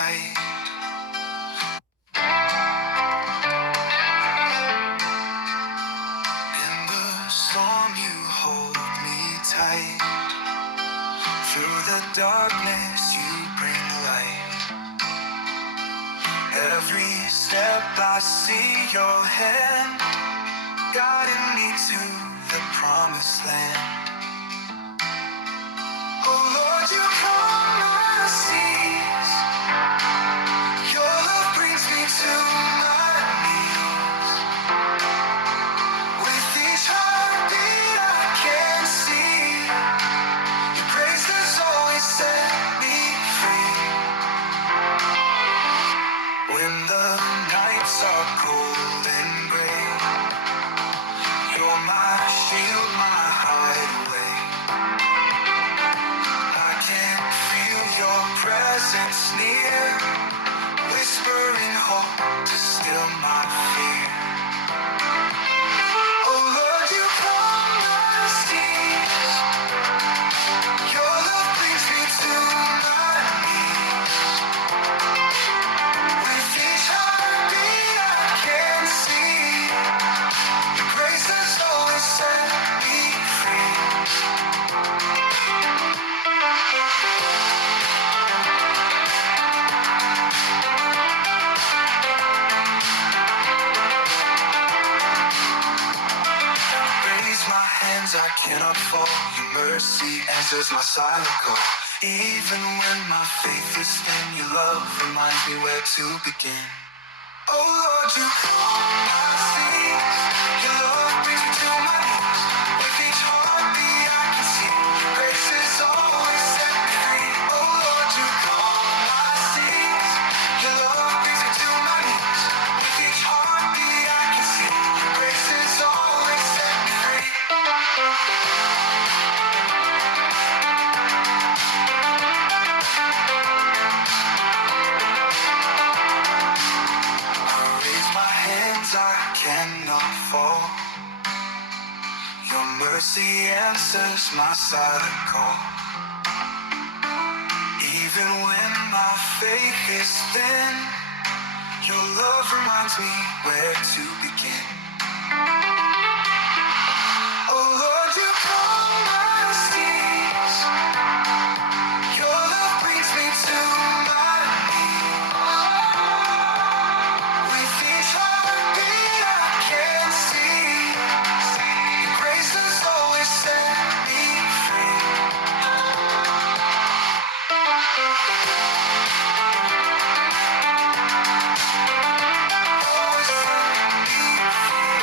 tight. In the storm you hold me tight. Through the darkness you bring light. Every step I see your hand, guiding me to the promised land. Oh Lord, you calm my seas. Your love brings me to my knees. With each heartbeat I can see your grace has always set me free. When the nights are cold and gray, you're my shield, my hideaway. I can feel your presence near, whispering hope to still my fear. Oh Lord, you calm my seas. Your love brings me to my knees. With each heartbeat I can see your grace has always set me free. Raise my hands, I cannot fall. Your mercy answers my silent call. Even when my faith is thin, your love reminds me where to begin. Oh Lord, you calm my seas. Your love brings me to my knees. With each heartbeat I can see your grace has always set me free. Oh Lord, you calm my seas. Your love brings me to my knees. With each heartbeat I can see your grace has always set me free. Raise my hands, I cannot fall. Your mercy answers my silent call. Even when my faith is thin, your love reminds me where to begin. Oh Lord, you calm my seas. Your love brings me to my knees. With each heartbeat I can see your grace has always set me free. Always set me free.